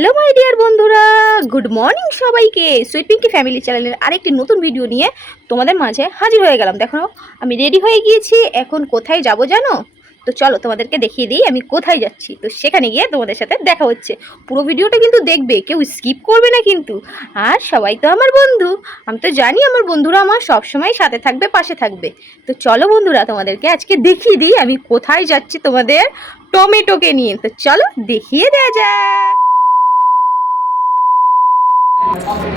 Hello my dear বন্ধুরা, good morning সবাইকে। Sweet Pinki family চ্যানেলের আরেকটি নতুন ভিডিও নিয়ে তোমাদের মাঝে হাজির হয়ে গেলাম। দেখো আমি রেডি হয়ে গিয়েছি। এখন কোথায় যাব জানো? তো চলো তোমাদেরকে দেখিয়ে দিই আমি কোথায় যাচ্ছি। তো সেখানে গিয়ে তোমাদের সাথে দেখা হচ্ছে। পুরো ভিডিওটা কিন্তু দেখবে, কেউ স্কিপ করবে না কিন্তু। আর সবাই তো আমার বন্ধু, আমি তো জানি আমার বন্ধুরা আমার সবসময় সাথে থাকবে, পাশে থাকবে। তো চলো বন্ধুরা, তোমাদেরকে আজকে দেখিয়ে দিই আমি কোথায় যাচ্ছি তোমাদের টমেটোকে নিয়ে। তো চলো দেখিয়ে দেওয়া যাক।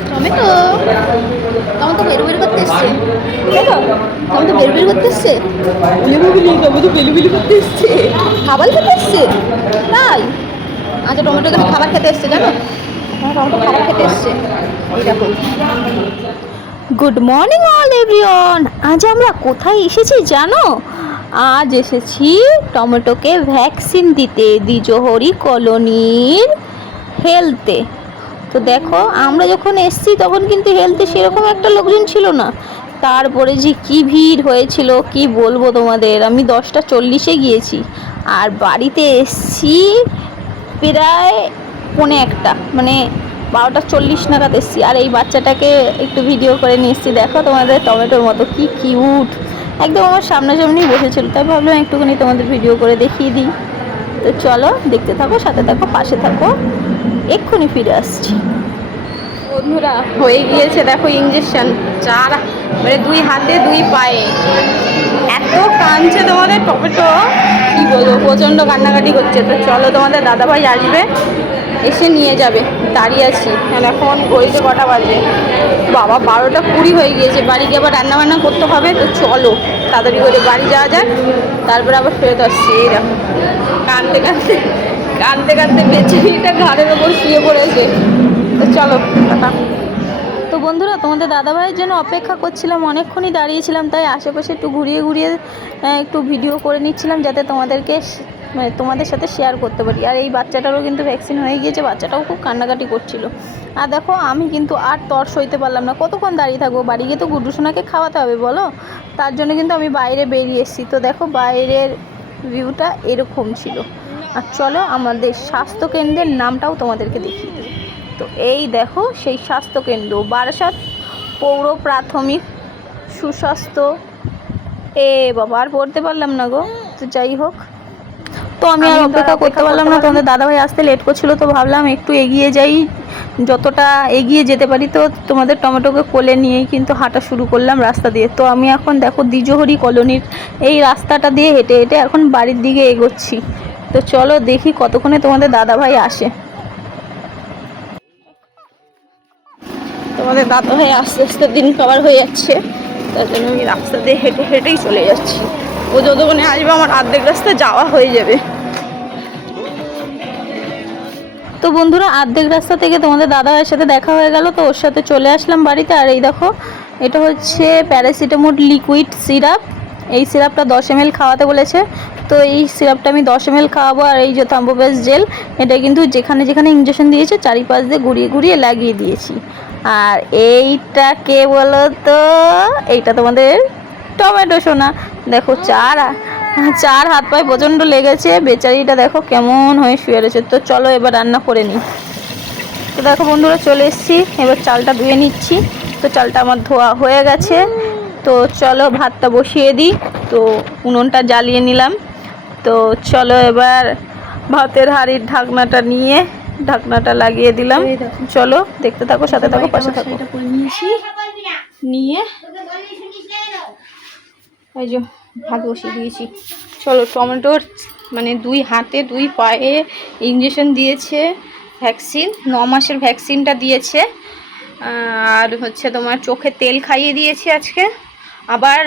টমেটো টমেটো বেরু বেরু করতে এসছে। টমেটো বেরু বেরু করতে এসছে। টমেটো বেলু বেলু করতে এসছে, খাবার খেতে এসছে। তাই আচ্ছা, টমেটো কেন খাবার খেতে এসছে জানো? টমেটো খাবার খেতে এসছে। এই দেখো। Good morning all everyone. আজ আমরা কোথায় এসেছি জানো? আজ এসেছি টমেটোকে ভ্যাকসিন দিতে দ্বিজহরি কলোনির হেলথে। তো দেখো আমরা যখন এসছি তখন কিন্তু হেলথে সেরকম একটা লোকজন ছিল না। তারপরে যে কি ভিড় হয়েছিল কি বলবো তোমাদের। আমি 10:40 গিয়েছি আর বাড়িতে এসছি প্রায় 1:45, মানে 12:40 নাগাদ এসছি। আর এই বাচ্চাটাকে একটু ভিডিও করে নিয়ে এসছি। দেখো তোমাদের টমেটোর মতো কি কিউট, একদম আমার সামনাসামনি বসেছিল। তাই ভাবলাম একটুখানি তোমাদের ভিডিও করে দেখিয়ে দিই। তো চলো দেখতে থাকো, সাথে থাকো, পাশে থাকো, এক্ষুনি ফিরে আসছি। বন্ধুরা হয়ে গিয়েছে দেখো ইঞ্জেকশন, মানে 2 হাতে 2 পায়ে। এত কাঁদছে তোমাদের টমেটো, কি বলবো, প্রচণ্ড কান্নাকাটি করছে। তো চলো তোমাদের দাদাভাই আসবে, এসে নিয়ে যাবে। দাঁড়িয়ে আছি। আর এখন ঘড়িতে কটা বাজে? বাবা 12:20 হয়ে গিয়েছে। বাড়ি গিয়ে আবার রান্নাবান্না করতে হবে। তো চলো তাড়াতাড়ি করে বাড়ি যাওয়া যাক, তারপরে আবার ফেরত আসছি। এই দেখো কাঁদতে কাঁদতে কাঁদতে কাঁদতে বেচারিটা ঘাড়ের ওপর শুয়ে পড়েছে। তো চলো টাটা। তো বন্ধুরা তোমাদের দাদাভাইয়ের জন্য অপেক্ষা করছিলাম, অনেকক্ষণই দাঁড়িয়েছিলাম। তাই আশেপাশে একটু ঘুরিয়ে ঘুরিয়ে একটু ভিডিও করে নিচ্ছিলাম, যাতে তোমাদেরকে মানে তোমাদের সাথে শেয়ার করতে পারি। আর এই বাচ্চাটারও কিন্তু ভ্যাকসিন হয়ে গিয়েছে, বাচ্চাটাও খুব কান্নাকাটি করছিল। আর দেখো আমি কিন্তু আর তর সইতে পারলাম না, কতক্ষণ দাঁড়িয়ে থাকবো। বাড়ি গিয়ে তো গুড্ডু সোনাকে খাওয়াতে হবে বলো, তার জন্য কিন্তু আমি বাইরে বেরিয়ে এসেছি। তো দেখো বাইরের ভিউটা এরকম ছিল। আর চলো আমাদের স্বাস্থ্যকেন্দ্রের নামটাও তোমাদেরকে দেখিয়ে দিই। তো এই দেখো সেই স্বাস্থ্যকেন্দ্র, বারাসাত পৌর প্রাথমিক সুস্বাস্থ্য। বাবা আর পড়তে পারলাম না গো। তো যাই হোক, তো আমি আর অপেক্ষা করতে পারলাম না। তোমাদের দাদাভাই আসতে লেট করছিল, তো ভাবলাম একটু এগিয়ে যাই, যতটা এগিয়ে যেতে পারি। তো তোমাদের টমেটোকে কোলে নিয়েই কিন্তু হাঁটা শুরু করলাম রাস্তা দিয়ে। তো আমি এখন দেখো দ্বিজহরি কলোনির এই রাস্তাটা দিয়ে হেঁটে হেঁটে এখন বাড়ির দিকে এগোচ্ছি। তো চলো দেখি কতক্ষণে তোমাদের দাদাভাই আসে। তোমাদের দাদাভাই আস্তে আস্তে দিন কভার হয়ে যাচ্ছে, তার জন্য আমি রাস্তা দিয়ে হেঁটে হেঁটেই চলে যাচ্ছি। ও যতক্ষণে আসবে আমার অর্ধেক রাস্তা যাওয়া হয়ে যাবে। তো বন্ধুরা অর্ধেক রাস্তা থেকে তোমাদের দাদাভাইয়ের সাথে দেখা হয়ে গেল। তো ওর সাথে চলে আসলাম বাড়িতে। আর এই দেখো এটা হচ্ছে প্যারাসিটামল লিকুইড সিরাপ। এই সিরাপটা 10 ml খাওয়াতে বলেছে। তো এই সিরাপটা আমি 10 ml খাওয়াবো। আর এই যে থাম্বোবেস জেল, এটা কিন্তু যেখানে যেখানে ইঞ্জেকশন দিয়েছে চারিপাশ দিয়ে ঘুরিয়ে ঘুরিয়ে লাগিয়ে দিয়েছি। আর এইটা কে বলো তো? এইটা তোমাদের টমেটো সোনা। দেখো চার হাত পায়ে প্রচণ্ড লেগেছে, বেচারিটা দেখো কেমন হয়ে শুয়ে রয়েছে। তো চলো এবার রান্না করে নিই। তো দেখো বন্ধুরা চলে এসেছি, এবার চালটা ধুয়ে নিচ্ছি। তো চালটা আমার ধোয়া হয়ে গেছে। তো চলো ভাতটা বসিয়ে দিই। তো উনুনটা জ্বালিয়ে নিলাম। তো চলো এবার ভাতের হাঁড়ির ঢাকনাটা নিয়ে ঢাকনাটা লাগিয়ে দিলাম। চলো দেখতে থাকো, সাথে থাকো, পাশে থাকো। নিয়ে এই যে ভাত বসিয়ে দিয়েছি। চলো টমেটোর মানে 2 হাতে 2 পায়ে ইঞ্জেকশন দিয়েছে, ভ্যাকসিন 9 মাসের ভ্যাকসিনটা দিয়েছে। আর হচ্ছে তোমার চোখে তেল খাইয়ে দিয়েছি আজকে। আবার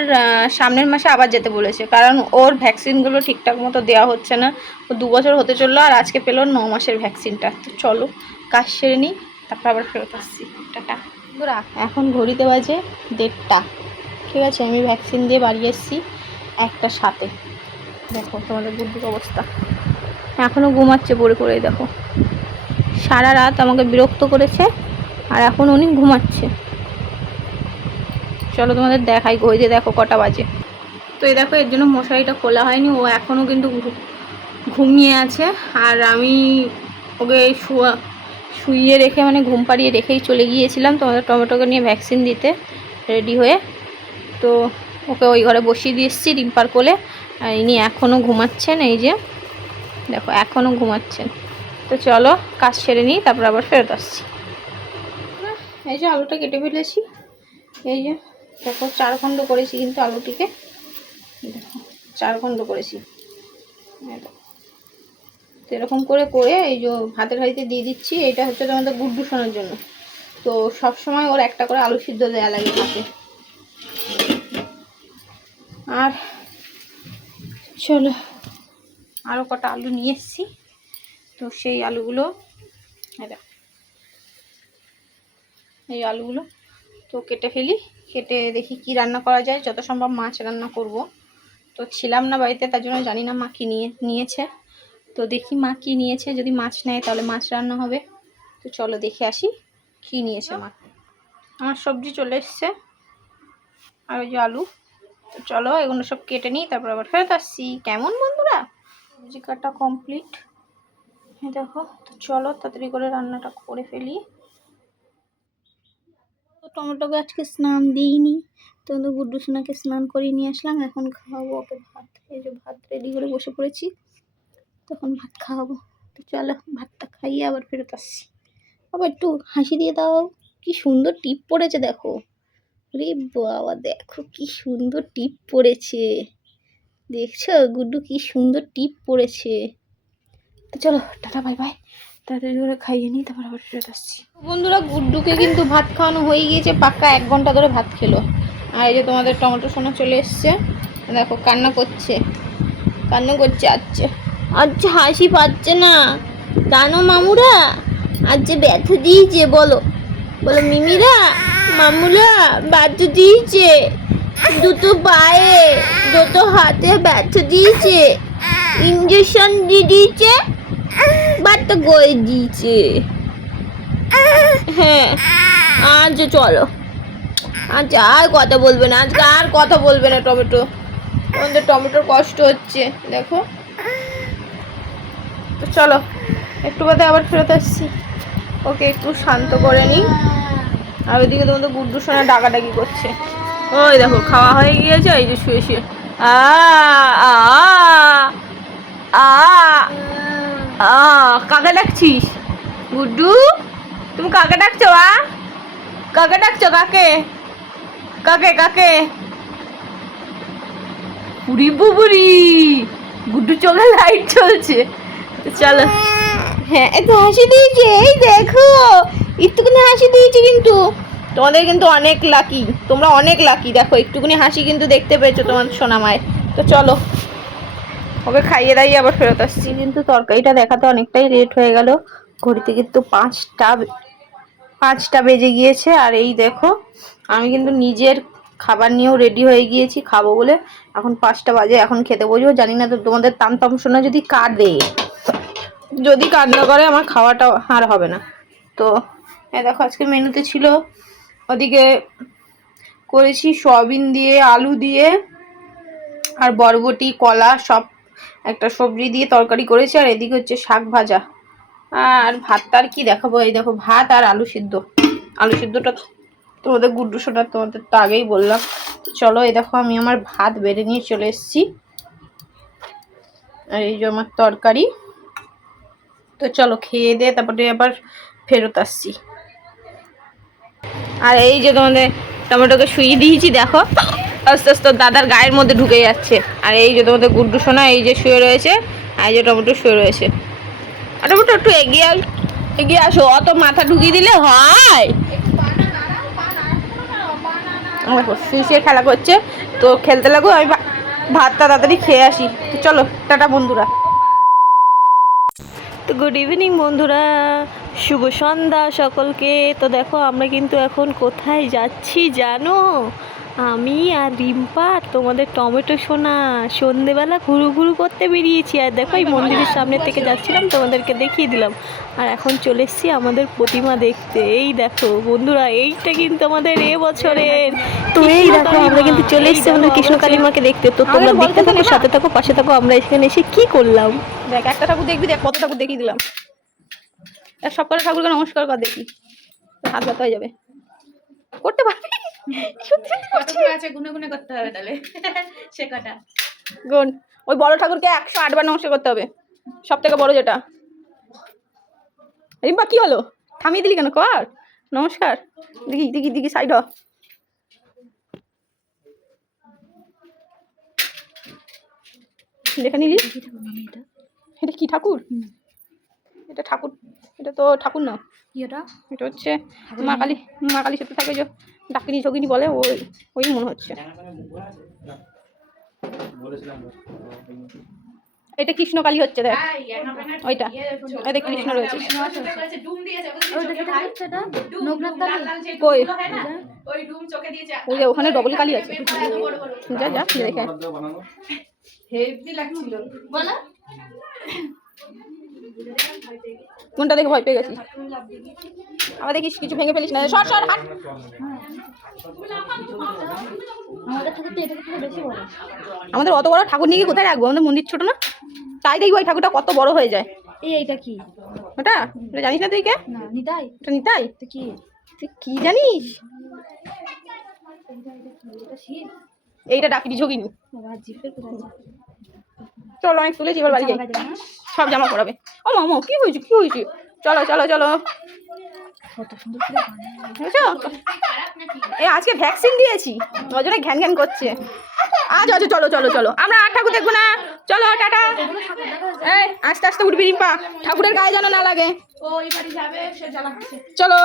সামনের মাসে আবার যেতে বলেছে, কারণ ওর ভ্যাকসিনগুলো ঠিকঠাক মতো দেওয়া হচ্ছে না। ও 2 বছর হতে চললো আর আজকে পেলো 9 মাসের ভ্যাকসিনটা। তো চলো কাজ সেরে নিই, তারপর আবার ফেরত আসছি। টাটা বন্ধুরা, এখন ঘড়িতে বাজে 1:30। ঠিক আছে, আমি ভ্যাকসিন দিয়ে বাড়ি এসেছি 1টার সাথে। দেখো তোমাদের বুদ্ধির অবস্থা, এখনও ঘুমাচ্ছে পড়ে পড়ে। দেখো সারা রাত আমাকে বিরক্ত করেছে আর এখন উনি ঘুমাচ্ছে। চলো তোমাদের দেখাই ঘড়িতে দেখো কটা বাজে। তো এই দেখো এর জন্য মশারিটা খোলা হয়নি, ও এখনও কিন্তু ঘুমিয়ে আছে। আর আমি ওকে শুইয়ে রেখে মানে ঘুম পাড়িয়ে রেখেই চলে গিয়েছিলাম তোমাদের টমেটোকে নিয়ে ভ্যাকসিন দিতে রেডি হয়ে। তো ওকে ওই ঘরে বসিয়ে দিয়ে এসেছি রিম্পার কোলে। আর ইনি এখনও ঘুমাচ্ছেন, এই যে দেখো এখনও ঘুমাচ্ছেন। তো চলো কাজ সেরে নিই, তারপর আবার ফেরত আসছি। এই যে আলুটা কেটে ফেলেছি, এই যে দেখো 4 খণ্ড করেছি কিন্তু আলুটিকে, দেখো 4 খণ্ড করেছি। তো এরকম করে করে এই যে ভাতের হাঁড়িতে দিয়ে দিচ্ছি। এটা হচ্ছে তোমাদের গুড্ডু শোনার জন্য। তো সব সময় ওর একটা করে আলু সিদ্ধ দেওয়া লাগে ভাতে। আর চলো আরও কটা আলু নিয়ে এসেছি, তো সেই আলুগুলো এই আলুগুলো তো কেটে ফেলি। কেটে দেখি কি রান্না করা যায়, যত সম্ভব মাছ রান্না করব। তো ছিলাম না বাড়িতে, তার জন্য জানি না মা কি নিয়েছে। তো দেখি মা কি নিয়েছে, যদি মাছ নেয় তাহলে মাছ রান্না হবে। তো চলো দেখে আসি কি নিয়েছে মা। আমার সবজি চলে এসছে আর ওই যে আলু। তো চলো এগুলো সব কেটে নিই, তারপর আবার ফেরত আসছি। কেমন বন্ধুরা, সবজি কাটা কমপ্লিট, দেখো। তো চলো তাড়াতাড়ি করে রান্নাটা করে ফেলি। তো টমেটোকে আজকে স্নান দিইনি, তো গুড্ডু সোনাকে স্নান করিয়ে নিয়ে আসলাম। এখন খাওয়াবো ওকে ভাত। এই যে ভাত রেডি করে বসে পড়েছি, তখন ভাত খাওয়াবো। তো চলো ভাতটা খাইয়ে আবার ফেরত আসছি। আবার একটু হাসি দিয়ে দাও, কি সুন্দর টিপ পড়েছে দেখো। রে বাবা দেখো কি সুন্দর টিপ পড়েছে, দেখছো গুড্ডু কি সুন্দর টিপ পড়েছে। তো চলো টাটা বাই বাই, তাড়াতাড়ি করে খাইয়ে নিই, তারপর আবার ফেরত আসছি। বন্ধুরা গুড্ডুকে কিন্তু ভাত খাওয়ানো হয়ে গিয়েছে, পাক্কা 1 ঘন্টা ধরে ভাত খেলো। আর এই যে তোমাদের টমেটো সোনা চলে এসছে, দেখো কান্না করছে, আচ্ছা হাসি পাচ্ছে না জানো মামুরা, আজ যে ব্যথা দিয়েছে, বলো বলো মিমিরা, মামুরা ব্যথা দিয়েছে, দুটো পায়ে দুটো হাতে ব্যথা দিয়েছে, ইঞ্জেকশন দিয়ে দিয়েছে, বাচ্চা গয়ে দিয়েছে। হ্যাঁ আচ্ছা চলো, আচ্ছা আর কথা বলবে না, আজকে আর কথা বলবে না। টমেটো আমাদের টমেটোর কষ্ট হচ্ছে দেখো। তো চলো একটু বাদে আবার ফেরত আসছি, ওকে একটু শান্ত করে নিই। আর ওইদিকে তোমাদের গুড্ডু সোনা ডাকাডাকি করছে, ওই দেখো খাওয়া হয়ে গিয়েছে, এই যে শুয়ে শুয়ে আ আ আ আ কাকে ডাকছিস গুড্ডু, তুমি কাকে ডাকছো? কাকে ডাকছো? কাকে কাকে কাকে? পুরি বুবুরি, গুড্ডু চোখে লাইট চলছে। চলো হ্যাঁ একটু হাসি দিয়েছে, এই দেখো একটুখানি হাসি দিয়েছে, কিন্তু তোমাদের কিন্তু অনেক লাকি, তোমরা অনেক লাকি, দেখো একটুখানি হাসি কিন্তু দেখতে পেয়েছো তোমার সোনা মায়ের। তো চলো ওকে খাইয়ে দাইয়ে আবার ফেরত আসছি। কিন্তু তরকারিটা দেখাতে অনেকটাই লেট হয়ে গেল, ঘড়িতে কিন্তু 5টা বেজে গিয়েছে। আর এই দেখো আমি কিন্তু নিজের খাবার নিয়েও রেডি হয়ে গিয়েছি খাবো বলে। এখন 5টা বাজে, এখন খেতে বসবো। জানি না তো তোমাদের তামতাম শোনা যদি কাট দেয়, যদি কাট না করে আমার খাওয়াটা আর হবে না। তো দেখো আজকে মেনুতে ছিল, ওদিকে করেছি সয়াবিন দিয়ে আলু দিয়ে আর বরবটি কলা সব একটা সবজি দিয়ে তরকারি করেছি। আর এদিকে হচ্ছে শাক ভাজা, আর ভাতটা আর কি দেখাবো। এই দেখো ভাত আর আলু সিদ্ধ। আলু সিদ্ধটা তোমাদের গুড্ডু সোনা তোমাদের তো আগেই বললাম। চলো এই দেখো আমি আমার ভাত বেড়ে নিয়ে চলে এসেছি, আর এই যে আমার তরকারি। তো চলো খেয়ে দিয়ে তারপরে আবার ফেরত আসছি। আর এই যে তোমাদের টমেটোকে শুইয়ে দিয়েছি, দেখো আস্তে আস্তে দাদার গায়ের মধ্যে ঢুকে যাচ্ছে। আর এই যে তোমাদের গুড্ডু সোনা এই যে শুয়ে রয়েছে, আর এই যে টমেটো শুয়ে রয়েছে। আর টমেটো একটু এগিয়ে আসো, অত মাথা ঢুকিয়ে দিলে হয়। শুয়ে শুয়ে খেলা করছে, তো খেলতে লাগো, আমি ভাতটা তাড়াতাড়ি খেয়ে আসি। তো চলো টাটা বন্ধুরা। তো গুড ইভিনিং বন্ধুরা, শুভ সন্ধ্যা সকলকে। তো দেখো আমরা কিন্তু এখন কোথায় যাচ্ছি জানো, আমি আর রিম্পা তোমাদের টমেটো সোনা সন্ধেবেলা ঘুরু করতে বেরিয়েছি। আর দেখো এই মন্দিরের সামনে থেকে যাচ্ছিলাম, তোমাদেরকে দেখিয়ে দিলাম। আর এখন চলে এসেছি আমাদের প্রতিমা দেখতে। এই দেখো বন্ধুরা, এইটা কিন্তু আমাদের এবছরের। তো এই দেখো আমরা কিন্তু চলে এসেছি আমাদের কৃষ্ণকালী মাকে দেখতে। তো তোমরা দেখতে থাকো, সাথে থাকো, পাশে থাকো। আমরা এখানে এসে কি করলাম দেখ, একটা ঠাকুর দেখবি, দেখ কত ঠাকুর দেখিয়ে দিলাম। সব কটা ঠাকুরকে নমস্কার কর দেখি, হাত ব্যথা হয়ে যাবে। করতে পারবি? সত্যি সত্যি আছে, গুনে গুনে করতে হবে তাহলে সে কটা গুণ। ওই বড় ঠাকুরকে 108 বার নমস্কার করতে হবে, সব থেকে বড় যেটা। রিম্পা কি হলো, থামিয়ে দিলি কেন? কর নমস্কার। দেখি দেখি দেখি, সাইড হ। দেখে নিলি এটা কি ঠাকুর? এটা ঠাকুর, এটা তো ঠাকুর না, এটা এটা হচ্ছে মা কালী। মা কালী সাথে থাকে যে ডাকিনি ঝগিনি বলে, ওই ওই মনে হচ্ছে। এটা কৃষ্ণকালী হচ্ছে, দেখ ওইটা, এটা কৃষ্ণ রয়েছে। কই ওই যে ওখানে ডবল কালী আছে, যা যা দেখে। কোনটা দেখে ভয় পেয়ে গেছি? আবার দেখিস কিছু ভেঙে ফেলিস না, সর সর হাট। আমাদের অত বড় ঠাকুর নিয়ে কোথায় রাখবো? আমাদের মন্দির ছোট না, তাই দেখবো ওই ঠাকুরটা কত বড় হয়ে যায়। এইটা কি? ওটা ওটা জানিস না তুই? কে নিতাই? ওটা নিতাই? কি তুই কি জানিস? এইটা ডাকিনি ঝগিনি। চলো অনেক তুলেছি, এবার বাড়ি যাই, সব জামা পরাবে। ও মামা কি হয়েছে কি হয়েছে? চলো চলো চলো। এই আজকে ভ্যাকসিন দিয়েছি, ওই জন্য ঘ্যান ঘ্যান করছে। আজ আচ্ছা চলো চলো চলো, আমরা আর ঠাকুর দেখবো না, চলো টাটা। এই আস্তে আস্তে উঠবি রিম্পা, ঠাকুরের গায়ে যেন না লাগে। চলো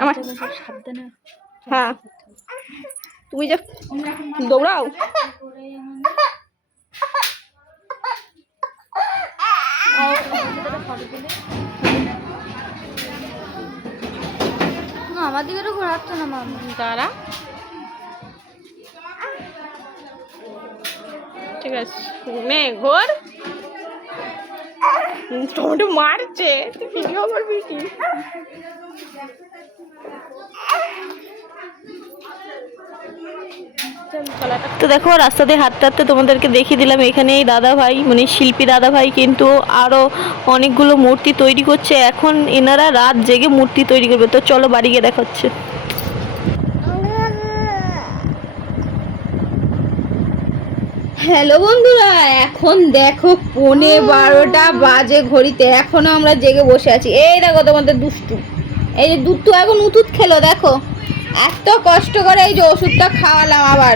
আমার, হ্যাঁ তুমি যে দৌড়াও। আমার দিকে তো ঘোরাচ্ছে না মামা, দাঁড়া ঠিক আছে, নে ঘোর। টমেটো মারছে, তুই ভিডিও করবি কি? তো দেখো রাস্তাতে হাঁটতে হাঁটতে তোমাদেরকে দেখিয়ে দিলাম, এখানে এই দাদা ভাই মানে শিল্পী দাদা ভাই কিন্তু আরও অনেকগুলো মূর্তি তৈরি করছে। এখন এনারা রাত জেগে মূর্তি তৈরি করবে। তো চলো বাড়ি গিয়ে দেখাচ্ছে। হ্যালো বন্ধুরা, এখন দেখো 11:30 বাজে ঘড়িতে, এখনো আমরা জেগে বসে আছি। এই দেখো তোমাদের দুষ্টু, এই যে দুধ তো এখন উতুত খেলো, দেখো এত কষ্ট করে এই যে ওষুধটা খাওয়ালাম, আবার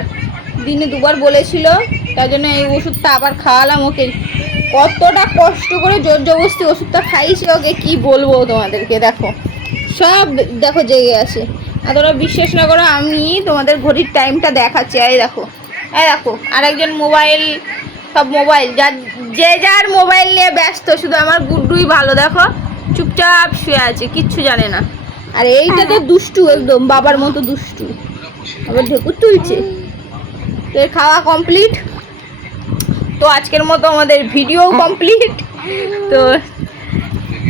দিনে 2বার বলেছিল, তাই জন্য এই ওষুধটা আবার খাওয়ালাম ওকে। কতটা কষ্ট করে জোর জবরদস্তি ওষুধটা খাইছি ওকে, কি বলবো তোমাদেরকে। দেখো সব দেখো জেগে আছে, আর তোমরা বিশ্বাস না করো আমি তোমাদের ঘড়ির টাইমটা দেখাচ্ছি। এই দেখো এই দেখো, আরেকজন মোবাইল, সব মোবাইল, যে যার মোবাইল নিয়ে ব্যস্ত, শুধু আমার গুড্ডুই ভালো, দেখো চুপচাপ শুয়ে আছে, কিচ্ছু জানে না। আর এইটা তো দুষ্টু, একদম বাবার মতো দুষ্টু, আবার ঢেকুর তুলছে। তো খাওয়া কমপ্লিট, তো আজকের মতো আমাদের ভিডিও কমপ্লিট। তো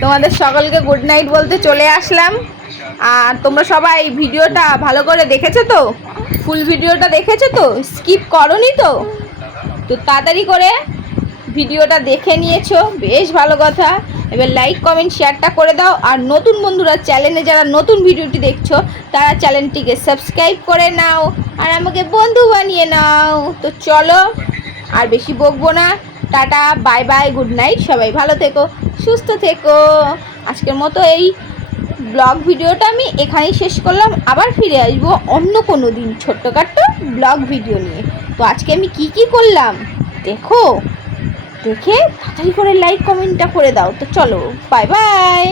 তোমাদের সকলকে গুড নাইট বলতে চলে আসলাম। আর তোমরা সবাই ভিডিওটা ভালো করে দেখেছো তো? ফুল ভিডিওটা দেখেছো তো? স্কিপ করোনি তো? তো তাড়াতাড়ি করে ভিডিওটা দেখে নিয়েছো, বেশ ভালো কথা। এবার লাইক কমেন্ট শেয়ারটা করে দাও। আর নতুন বন্ধুরা চ্যানেলে যারা নতুন ভিডিওটি দেখছো তারা চ্যানেলটিকে সাবস্ক্রাইব করে নাও আর আমাকে বন্ধু বানিয়ে নাও। তো চলো আর বেশি বকবো না, tata bye bye, good night, সবাই ভালো থেকো সুস্থ থেকো। আজকের মতো এই ব্লগ ভিডিওটা আমি এখানেই শেষ করলাম, আবার ফিরে আসবো অন্য কোনো দিন ছোট্টখাট্টো ব্লগ ভিডিও নিয়ে। তো আজকে আমি কি করলাম দেখো, দেখে তাড়াতাড়ি করে লাইক কমেন্টটা করে দাও। তো চলো বাই বাই।